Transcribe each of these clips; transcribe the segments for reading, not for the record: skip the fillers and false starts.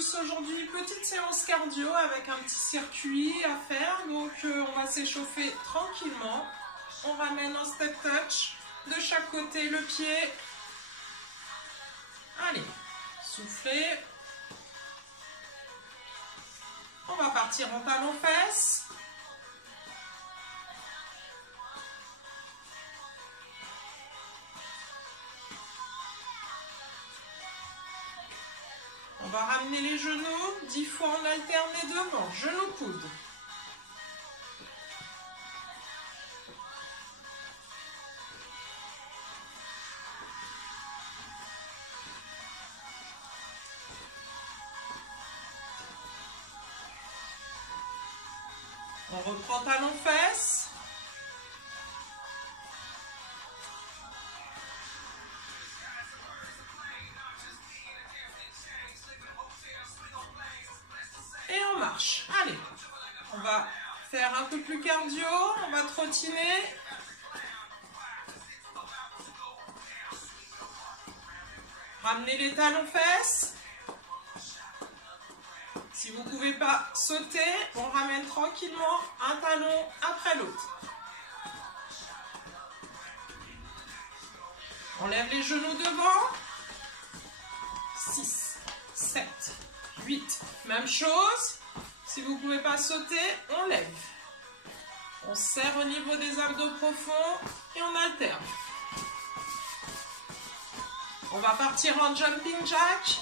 tous, aujourd'hui petite séance cardio avec un petit circuit à faire, donc on va s'échauffer tranquillement. On ramène un step touch de chaque côté le pied. Allez, soufflez. On va partir en talons-fesses. On va ramener les genoux, 10 fois on alterne les devant, genoux coude. On reprend talons-fesses. Et on marche. Allez, on va faire un peu plus cardio, on va trottiner. Ramenez les talons-fesses. Si vous ne pouvez pas sauter, on ramène tranquillement un talon après l'autre. On lève les genoux devant. 6, 7, 8. Même chose. Si vous ne pouvez pas sauter, on lève. On serre au niveau des abdos profonds et on alterne. On va partir en jumping jack.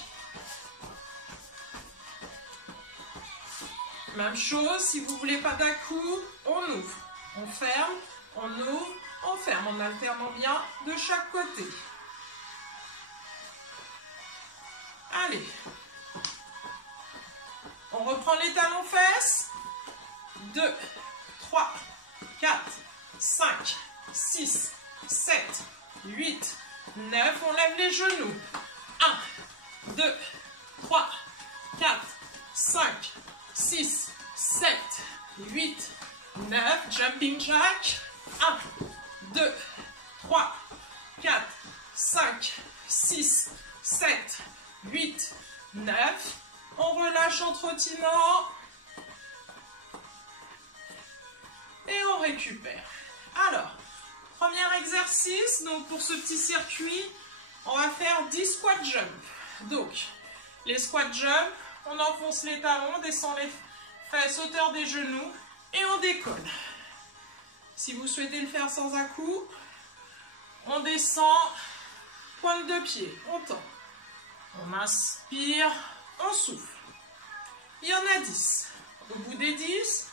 Même chose, si vous ne voulez pas d'un coup, on ouvre. On ferme, on ouvre, on ferme. En alternant bien de chaque côté. Allez. On reprend les talons-fesses. 2, 3, 4, 5, 6, 7, 8, 9. On lève les genoux. 1, 2, 3, 4, 5, 6, 7, 8, 9. Jumping jack. 1, 2, 3, 4, 5, 6, 7, 8, 9. On relâche en trottinant. Et on récupère. Alors, premier exercice. Donc pour ce petit circuit, on va faire 10 squat jump. Donc, les squat jump, on enfonce les talons, on descend les fesses, hauteur des genoux et on décolle. Si vous souhaitez le faire sans à-coup, on descend, pointe de pied, on tend. On inspire, on souffle. Il y en a 10. Au bout des 10,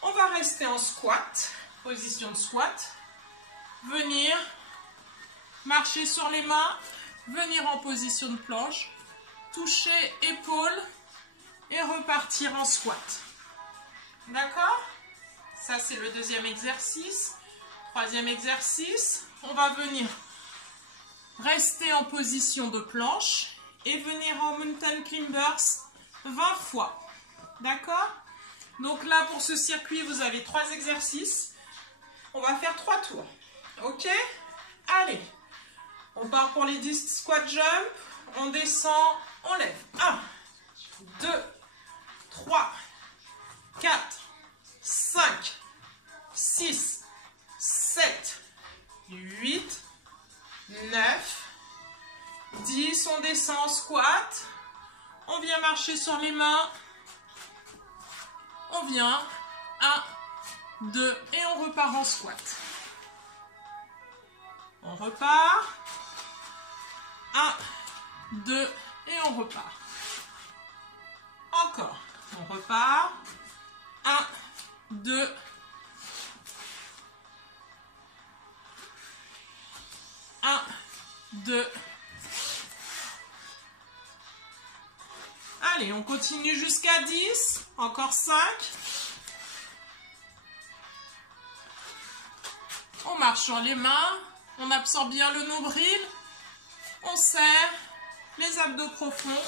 on va rester en squat, position de squat. Venir, marcher sur les mains, venir en position de planche, toucher épaule et repartir en squat. D'accord? Ça, c'est le deuxième exercice. Troisième exercice, on va venir rester en position de planche et venir en mountain climbers 20 fois. D'accord? Donc là, pour ce circuit, vous avez 3 exercices. On va faire 3 tours. Ok? Allez. On part pour les 10 squat jump. On descend, on lève. 1, 2, 3, 4, 5, 6, 7, 8, 9, 10. On descend en squat. On vient marcher sur les mains. On vient. 1, 2 et on repart en squat. On repart. 1, 2 et on repart. Encore. On repart. 1, 2. Un, 2. Allez, on continue jusqu'à 10. Encore 5. On marche sur les mains. On absorbe bien le nombril. On serre les abdos profonds.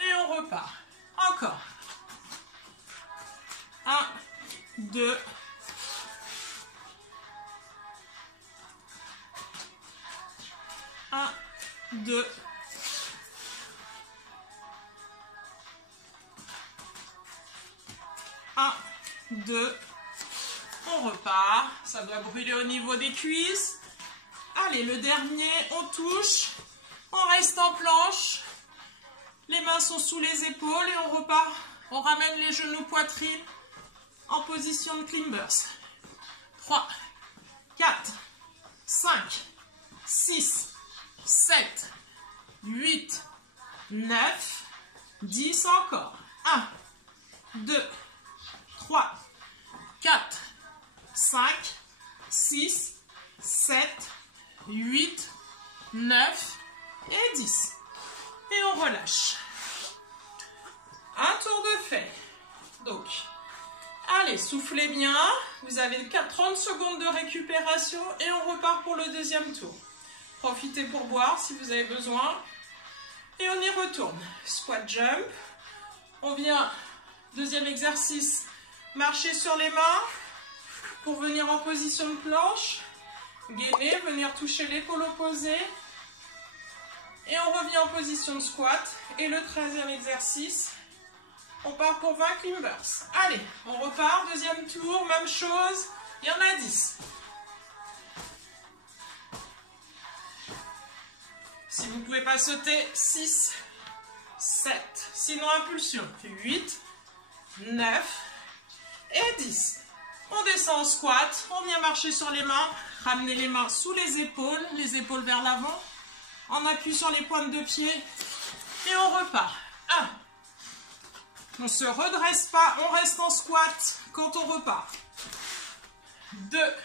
Et on repart. Encore. 1, 2. 1, 2. 2. On repart. Ça doit brûler au niveau des cuisses. Allez, le dernier, on touche. On reste en planche. Les mains sont sous les épaules et on repart. On ramène les genoux poitrine en position de climbers. 3, 4, 5, 6, 7, 8, 9, 10 encore. 1, 2, 3, 4, 5, 6, 7, 8, 9 et 10. Et on relâche. Un tour de fait. Donc, allez, soufflez bien. Vous avez 30 secondes de récupération et on repart pour le deuxième tour. Profitez pour boire si vous avez besoin. Et on y retourne. Squat jump. On vient, deuxième exercice, marcher sur les mains pour venir en position de planche. Gainer, venir toucher l'épaule opposée. Et on revient en position de squat. Et le 13e exercice, on part pour 20 climbers. Allez, on repart, deuxième tour, même chose. Il y en a 10. Si vous ne pouvez pas sauter, 6, 7. Sinon, impulsion. 8, 9 et 10. On descend en squat. On vient marcher sur les mains. Ramenez les mains sous les épaules vers l'avant. On appuie sur les pointes de pied. Et on repart. 1. On ne se redresse pas. On reste en squat quand on repart. 2.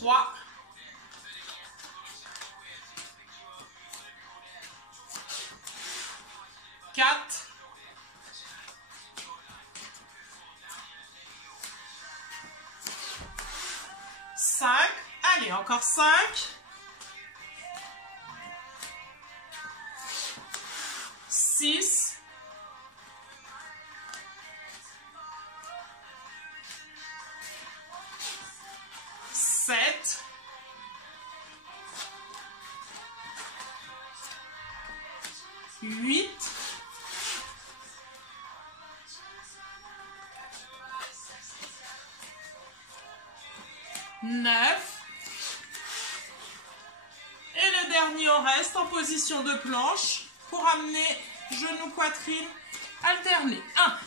3. 4. 5. Allez, encore 5. 6. 7. 8. 9. Et le dernier, on reste en position de planche pour amener genoux, poitrine, alterner. 1,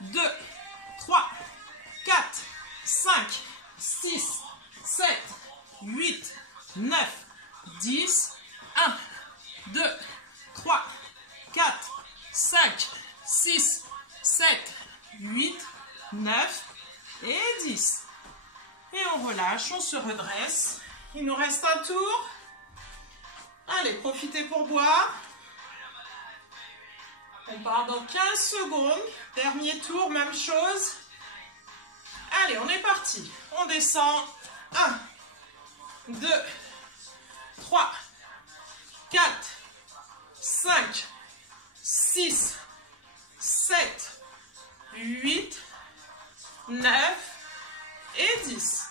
2, 3, 4, 5, 6, 7, 8, 9, 10. 1, 2, 3, 4, 5, 6, 7, 8, 9 et 10. Et on relâche, on se redresse. Il nous reste un tour. Allez, profitez pour boire. On part dans 15 secondes. Dernier tour, même chose. Allez, on est parti. On descend. 1, 2, 3, 4, 5, 6, 7, 8, 9 et 10.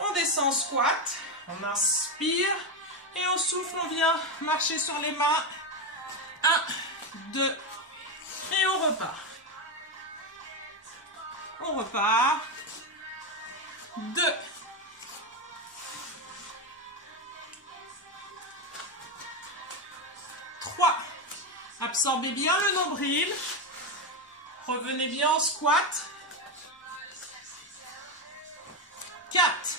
On descend en squat. On inspire. Et on souffle, on vient marcher sur les mains. 1, 2, et on repart. On repart. 2. 3. Absorbez bien le nombril. Revenez bien en squat. 4.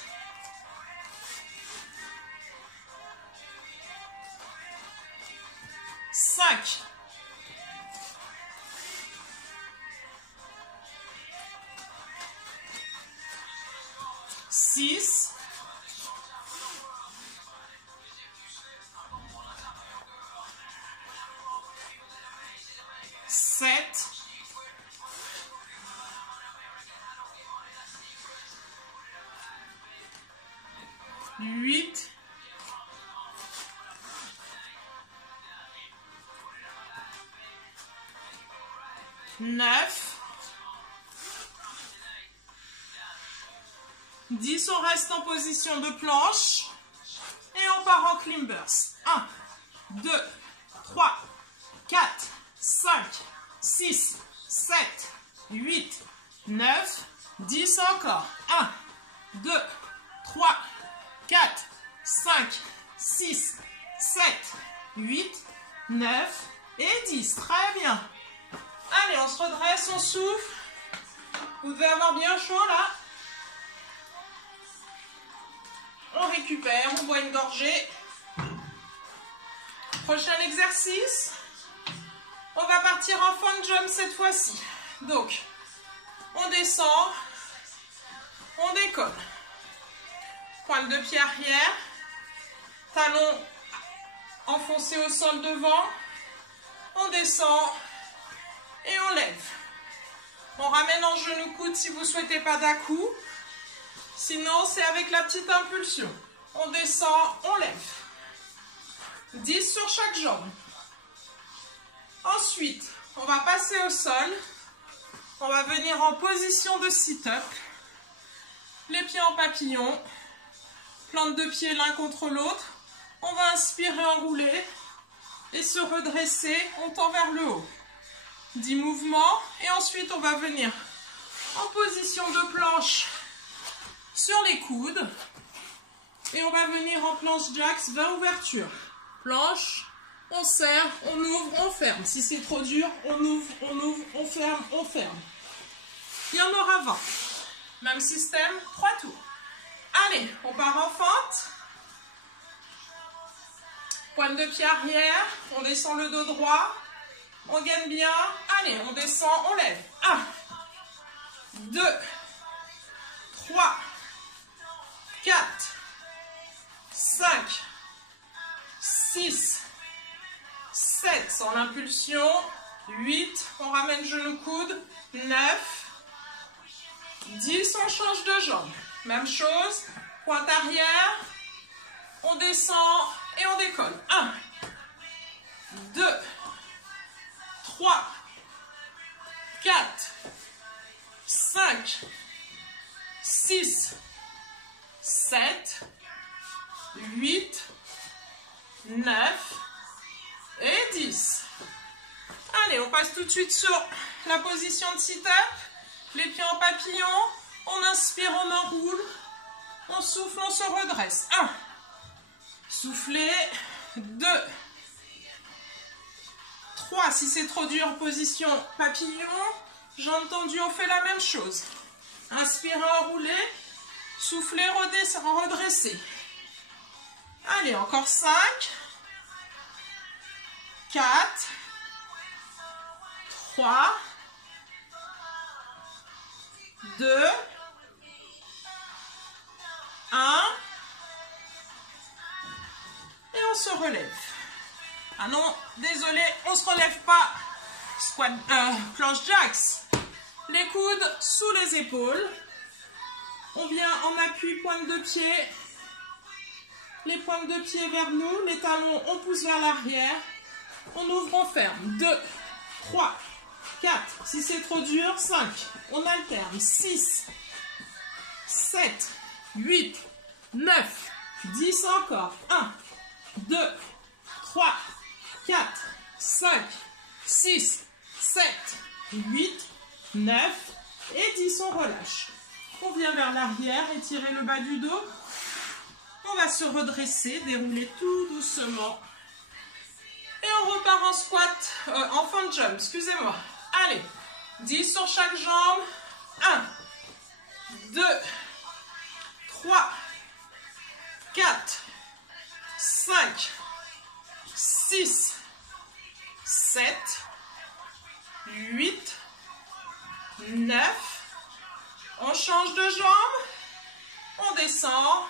5. 6. 7. 8. 9. 10, on reste en position de planche. Et on part en climbers. 1, 2, 3, 4, 5, 6, 7, 8, 9, 10 encore. 1, 2, 3, 4, 5, 6, 7, 8, 9 et 10. Très bien. Allez, on se redresse, on souffle. Vous devez avoir bien chaud là. On récupère, on boit une gorgée. Prochain exercice. On va partir en front jump cette fois-ci. Donc, on descend, on décolle. Pointe de pied arrière, talon enfoncé au sol devant. On descend et on lève. On ramène en genou-coude si vous ne souhaitez pas d'à-coup. Sinon, c'est avec la petite impulsion. On descend, on lève. 10 sur chaque jambe. Ensuite, on va passer au sol. On va venir en position de sit-up. Les pieds en papillon. Plante de pied l'un contre l'autre. On va inspirer, enrouler. Et se redresser, on tend vers le haut. 10 mouvements. Et ensuite, on va venir en position de planche sur les coudes. Et on va venir en planche jacks vers ouverture. Planche, on serre, on ouvre, on ferme. Si c'est trop dur, on ouvre, on ferme, on ferme. Il y en aura 20. Même système, 3 tours. Allez, on part en fente. Pointe de pied arrière, on descend le dos droit. On gaine bien. Allez, on descend, on lève. 1, 2, 3, 4, 5, 6, 7, sans l'impulsion, 8, on ramène genou coude, 9, 10, on change de jambe. Même chose, pointe arrière, on descend et on décolle. 1, 2, 3, 4, 5, 6, 7, 8, 9 et 10. Allez, on passe tout de suite sur la position de sit-up. Les pieds en papillon. On inspire, on enroule. On souffle, on se redresse. 1. Soufflez. 2. 3. Si c'est trop dur, position papillon. Jambes tendues, on fait la même chose. Inspirez, enroulez. Soufflez, redressez. Allez, encore 5. 4. 3. 2. 1. Et on se relève. Ah non, désolé, on ne se relève pas. Squat, planche jacks. Les coudes sous les épaules. On vient en appui, pointe de pied. Les pointes de pied vers nous. Les talons, on pousse vers l'arrière. On ouvre, on ferme. 2, 3, 4. Si c'est trop dur, 5. On alterne. 6, 7, 8, 9, 10 encore. 1, 2, 3, 4, 5, 6, 7, 8, 9 et 10. On relâche. On vient vers l'arrière, étirer le bas du dos. On va se redresser, dérouler tout doucement. Et on repart en squat, en front jump, excusez-moi. Allez, 10 sur chaque jambe. 1, 2, 3, 4, 5, 6, 7, 8, 9. On change de jambe. On descend.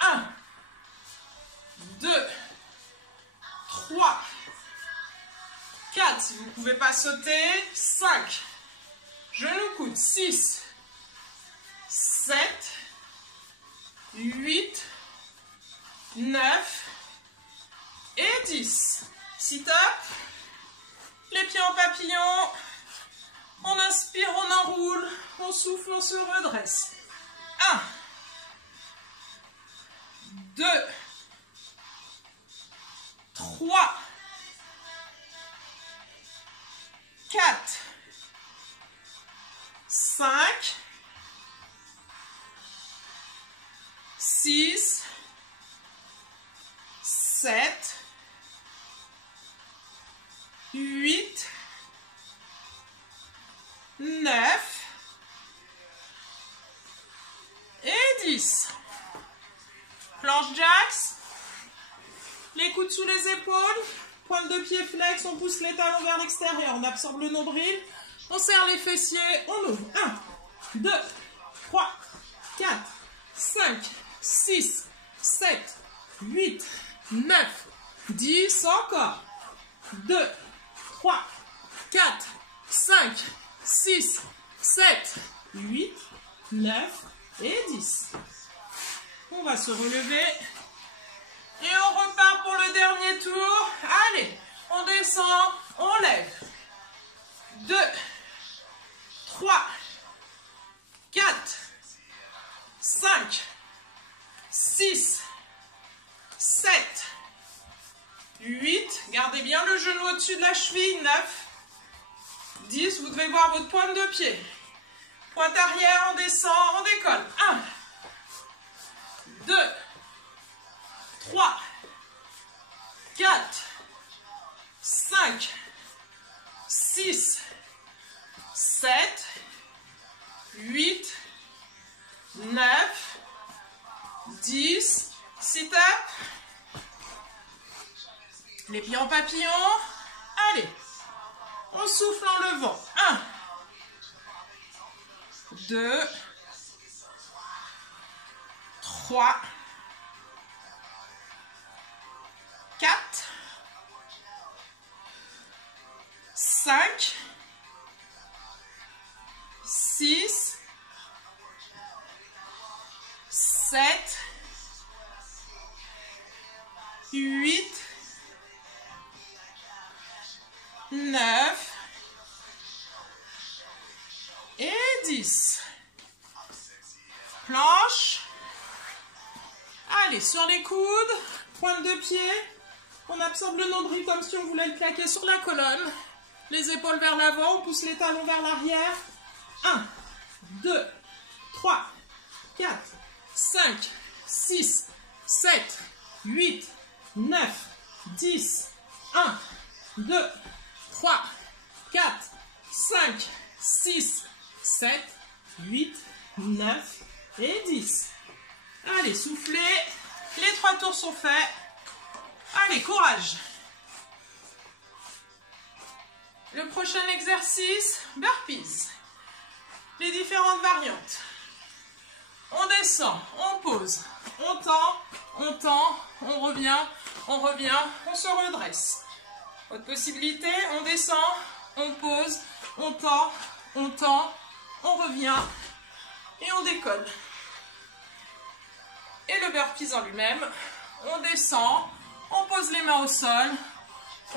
1, 2, 3, 4. Si vous ne pouvez pas sauter. 5. Genou coude. 6, 7, 8, 9 et 10. Sit-up. Les pieds en papillon. On inspire, on enroule. On souffle, on se redresse. 1, 2, 3, 4, 5, 6, 7, 8, 9 et 10. Planche jacks, les coudes sous les épaules, pointe de pied flex, on pousse les talons vers l'extérieur, on absorbe le nombril, on serre les fessiers, on ouvre. 1, 2, 3, 4, 5, 6, 7, 8, 9, 10, encore. 2, 3, 4, 5, 6, 7, 8, 9 et 10. On va se relever et on repart pour le dernier tour. Allez, on descend, on lève. 2, 3, 4, 5, 6, 7, 8. Gardez bien le genou au-dessus de la cheville. 9, 10. Vous devez voir votre pointe de pied. Pointe arrière, on descend, on décolle. 1, 2, 3, 4, 5, 6, 7, 8, 9, 10. Sit up. Les pieds en papillon. Allez. On souffle en levant. 1, 2, 3, 4, 5, 6, 7, 8, 9 et 10. Planche. Allez, sur les coudes, pointe de pied. On absorbe le nombril comme si on voulait le claquer sur la colonne. Les épaules vers l'avant, on pousse les talons vers l'arrière. 1, 2, 3, 4, 5, 6, 7, 8, 9, 10. 1, 2, 3, 4, 5, 6, 7, 8, 9 et 10. Allez, soufflez. Les 3 tours sont faits. Allez, courage. Le prochain exercice, burpees. Les différentes variantes. On descend, on pose, on tend, on revient, on se redresse. Autre possibilité, on descend, on pose, on tend, on revient et on décolle. Et le burpees en lui-même, on descend, on pose les mains au sol,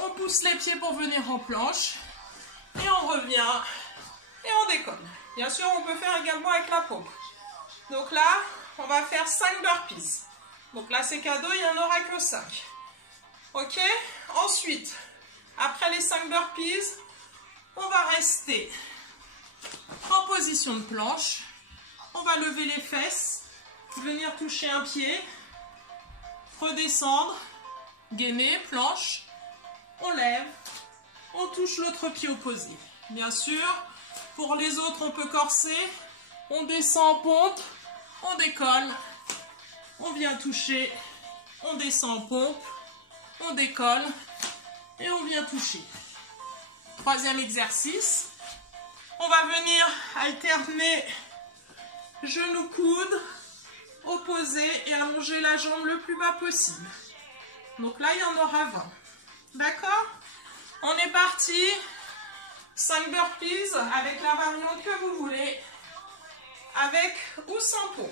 on pousse les pieds pour venir en planche et on revient et on décolle. Bien sûr, on peut faire également avec la pompe. Donc là, on va faire 5 burpees. Donc là, c'est cadeau, il n'y en aura que 5. Ok? Ensuite, après les 5 burpees, on va rester en position de planche. On va lever les fesses, venir toucher un pied, redescendre, gainer, planche, on lève, on touche l'autre pied opposé. Bien sûr, pour les autres, on peut corser, on descend en pompe, on décolle, on vient toucher, on descend en pompe, on décolle et on vient toucher. Troisième exercice, on va venir alterner genoux coudes, opposés et allonger la jambe le plus bas possible. Donc là, il y en aura 20. D'accord? On est parti. 5 burpees avec la variante que vous voulez, avec ou sans pompe.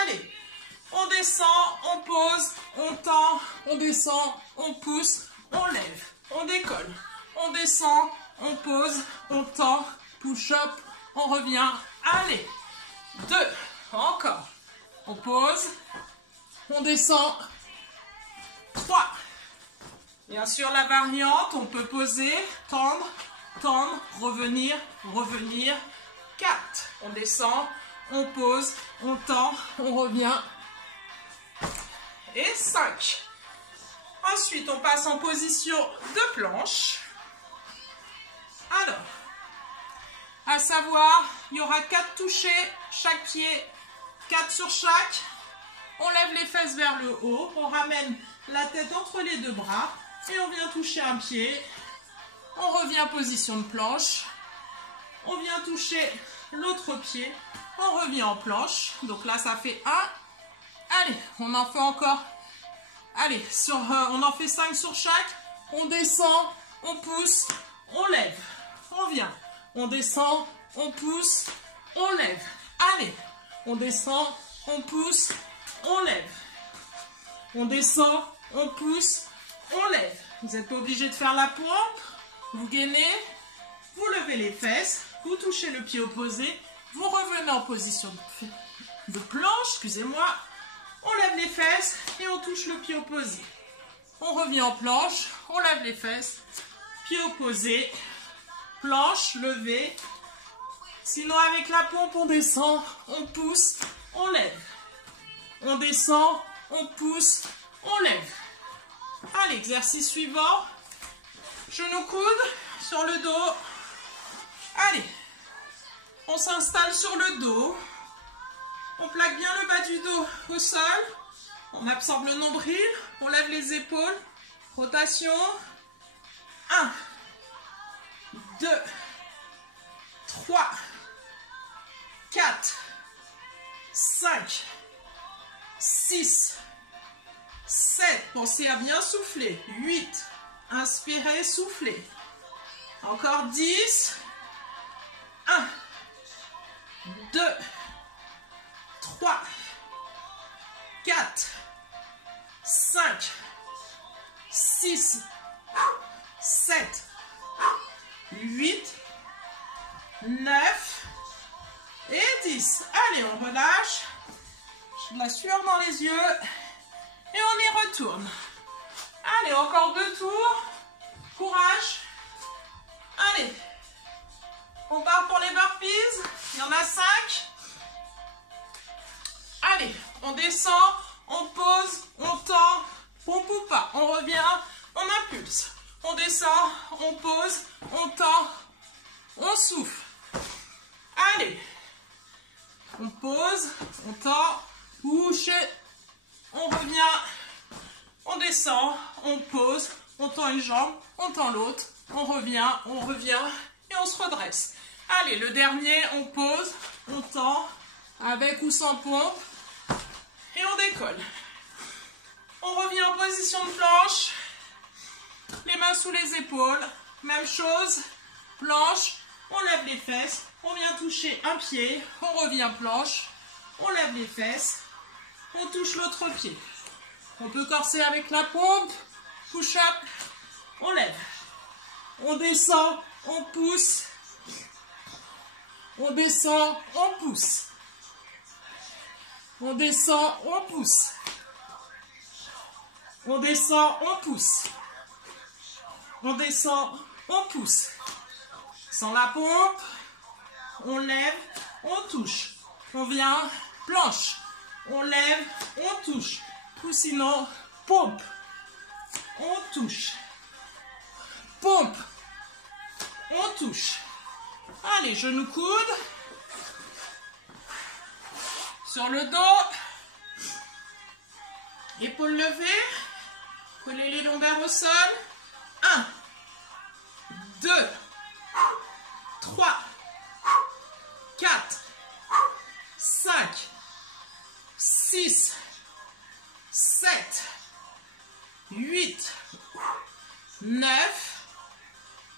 Allez, on descend, on pose, on tend, on descend, on pousse, on lève, on décolle, on descend, on pose, on tend, push-up, on revient. Allez, 2, encore, on pose, on descend, 3. Bien sûr, la variante, on peut poser, tendre, tendre, revenir, revenir. 4. On descend, on pose, on tend, on revient. Et 5. Ensuite, on passe en position de planche. Alors, à savoir, il y aura 4 touchés, chaque pied, 4 sur chaque. On lève les fesses vers le haut, on ramène la tête entre les deux bras et on vient toucher un pied. On revient en position de planche. On vient toucher l'autre pied. On revient en planche. Donc là, ça fait 1. Allez, on en fait encore. Allez, on en fait 5 sur chaque. On descend, on pousse, on lève. On vient. On descend, on pousse, on lève. Allez, on descend, on pousse, on lève. On descend, on pousse, on lève. Vous n'êtes pas obligé de faire la pompe. Vous gainez, vous levez les fesses, vous touchez le pied opposé, vous revenez en position de planche, excusez-moi. On lève les fesses et on touche le pied opposé. On revient en planche, on lève les fesses, pied opposé, planche, levée. Sinon avec la pompe, on descend, on pousse, on lève. On descend, on pousse, on lève. Allez, exercice suivant. Genoux coudes sur le dos. Allez, on s'installe sur le dos. On plaque bien le bas du dos au sol. On absorbe le nombril. On lève les épaules. Rotation. 1, 2, 3, 4, 5, 6, 7. Pensez à bien souffler. 8. Inspirez, soufflez. Encore 10. 1, 2, 3, 4, 5, 6, 7, 8, 9 et 10. Allez, on relâche. De la sueur dans les yeux. Et on y retourne. Allez, encore 2 tours. Courage. Allez. On part pour les burpees. Il y en a 5. Allez, on descend, on pose, on tend, pompe ou pas. On revient, on impulse. On descend, on pose, on tend, on souffle. Allez. On pose, on tend, bouche, on revient, on descend, on pose, on tend une jambe, on tend l'autre, on revient et on se redresse. Allez, le dernier, on pose, on tend, avec ou sans pompe, et on décolle. On revient en position de planche, les mains sous les épaules, même chose, planche, on lève les fesses, on vient toucher un pied, on revient planche, on lève les fesses, on touche l'autre pied. On peut corser avec la pompe, push-up, on lève. On descend, on pousse. On descend, on pousse. On descend, on pousse. On descend, on pousse. On descend, on pousse. Sans la pompe, on lève, on touche. On vient, planche. On lève, on touche. Ou sinon, pompe. On touche. Pompe. On touche. Allez, genoux coudes. Sur le dos. Épaules levées. Collez les lombaires au sol. 1, 2, 3, 4, 5, 6, 7, 8, 9,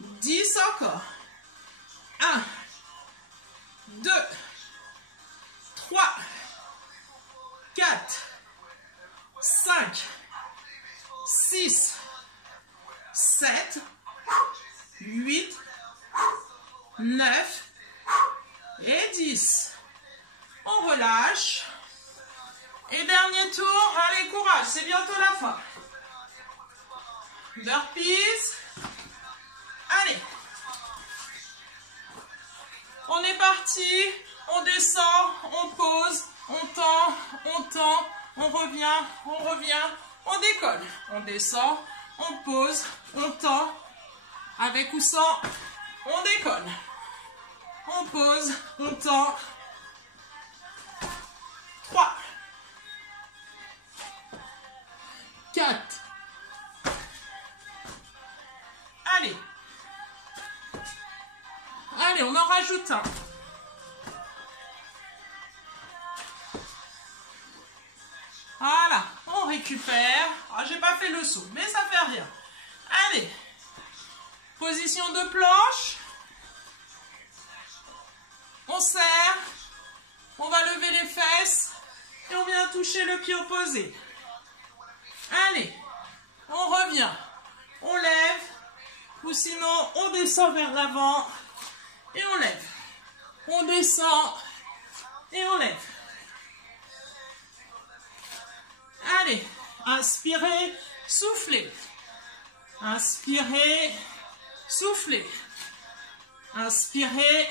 10 encore. 1, 2, 3, 4, 5, 6, 7, 8, 9 et 10. On relâche. Et dernier tour. Allez, courage, c'est bientôt la fin. Burpees. Allez. On est parti. On descend, on pose, on tend, on revient, on décolle. On descend, on pose, on tend. Avec ou sans, on décolle. On pose, on tend. 3, 4. Allez. Allez, on en rajoute un. Voilà, on récupère. Ah, j'ai pas fait le saut, mais ça fait rien. Allez. Position de planche. On serre. On va lever les fesses. Et on vient toucher le pied opposé. Allez. On revient. On lève. Ou sinon, on descend vers l'avant. Et on lève. On descend. Et on lève. Allez. Inspirez. Soufflez. Inspirez. Soufflez. Inspirez.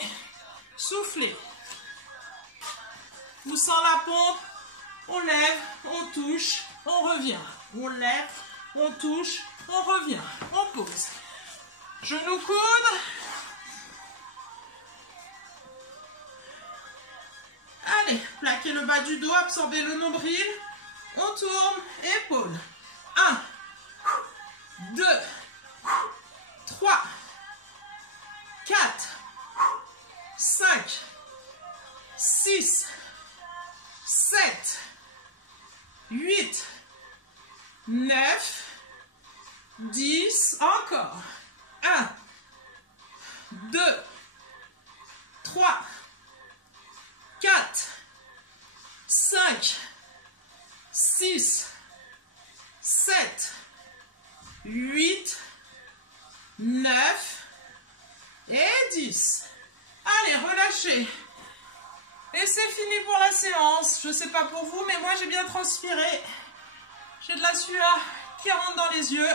Soufflez. Poussant la pompe, on lève, on touche, on revient. On lève, on touche, on revient. On pose. Genoux coudes. Allez, plaquez le bas du dos, absorbez le nombril. On tourne, épaules. 1, 2, 3, 4, 5, 6, 7, 8, 9, 10, encore. 1, 2, 3, 4, 5, 6, 7, 8, 9 et 10. Allez, relâchez. Et c'est fini pour la séance. Je ne sais pas pour vous, mais moi j'ai bien transpiré. J'ai de la sueur qui rentre dans les yeux.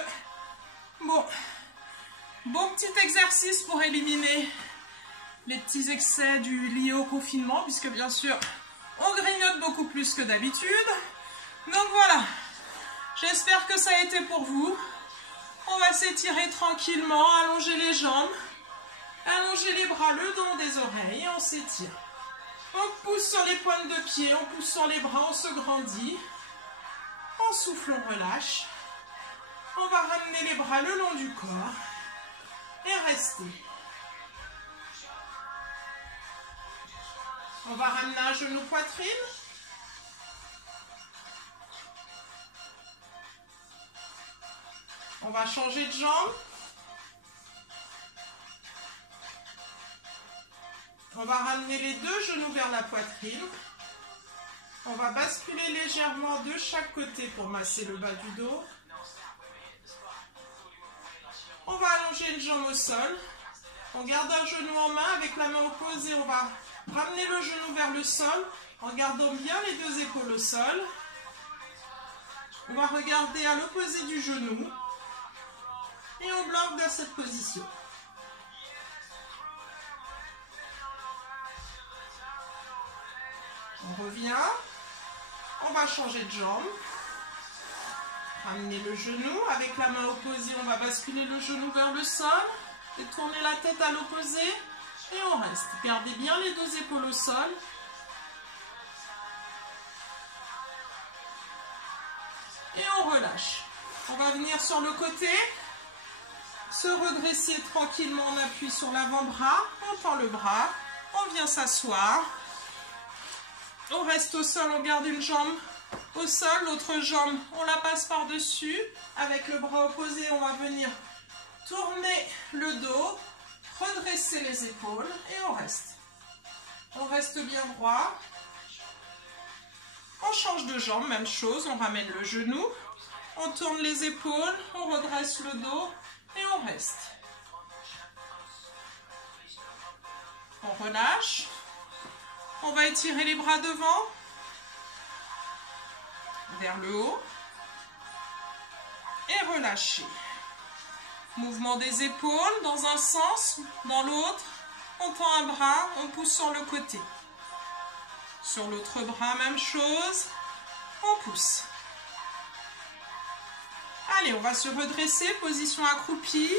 Bon petit exercice pour éliminer les petits excès liés au confinement, puisque bien sûr, on grignote beaucoup plus que d'habitude. Donc voilà, j'espère que ça a été pour vous. On va s'étirer tranquillement, allonger les jambes, allonger les bras le long des oreilles et on s'étire. On pousse sur les pointes de pied, on pousse sur les bras, on se grandit. On souffle, on relâche. On va ramener les bras le long du corps et rester. On va ramener un genou poitrine. On va changer de jambe. On va ramener les deux genoux vers la poitrine. On va basculer légèrement de chaque côté pour masser le bas du dos. On va allonger une jambe au sol. On garde un genou en main avec la main opposée. On va ramener le genou vers le sol en gardant bien les deux épaules au sol. On va regarder à l'opposé du genou. Et on bloque dans cette position. On revient. On va changer de jambe. Ramener le genou. Avec la main opposée, on va basculer le genou vers le sol. Et tourner la tête à l'opposé. Et on reste. Gardez bien les deux épaules au sol. Et on relâche. On va venir sur le côté. Se redresser tranquillement, on appuie sur l'avant-bras, on tend le bras, on vient s'asseoir. On reste au sol, on garde une jambe au sol, l'autre jambe, on la passe par-dessus. Avec le bras opposé, on va venir tourner le dos, redresser les épaules et on reste. On reste bien droit. On change de jambe, même chose, on ramène le genou, on tourne les épaules, on redresse le dos. Et on reste. On relâche. On va étirer les bras devant. Vers le haut. Et relâcher. Mouvement des épaules dans un sens, dans l'autre. On tend un bras, on pousse sur le côté. Sur l'autre bras, même chose. On pousse. Allez, on va se redresser, position accroupie.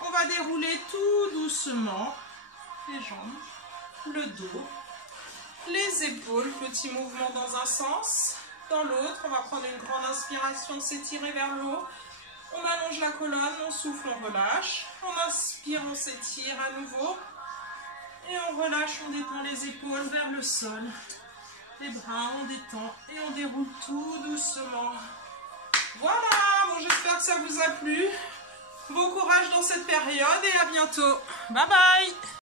On va dérouler tout doucement les jambes, le dos, les épaules. Petit mouvement dans un sens, dans l'autre. On va prendre une grande inspiration, s'étirer vers le haut. On allonge la colonne, on souffle, on relâche. On inspire, on s'étire à nouveau. Et on relâche, on détend les épaules vers le sol. Les bras, on détend et on déroule tout doucement. Voilà, bon, j'espère que ça vous a plu. Bon courage dans cette période et à bientôt. Bye bye!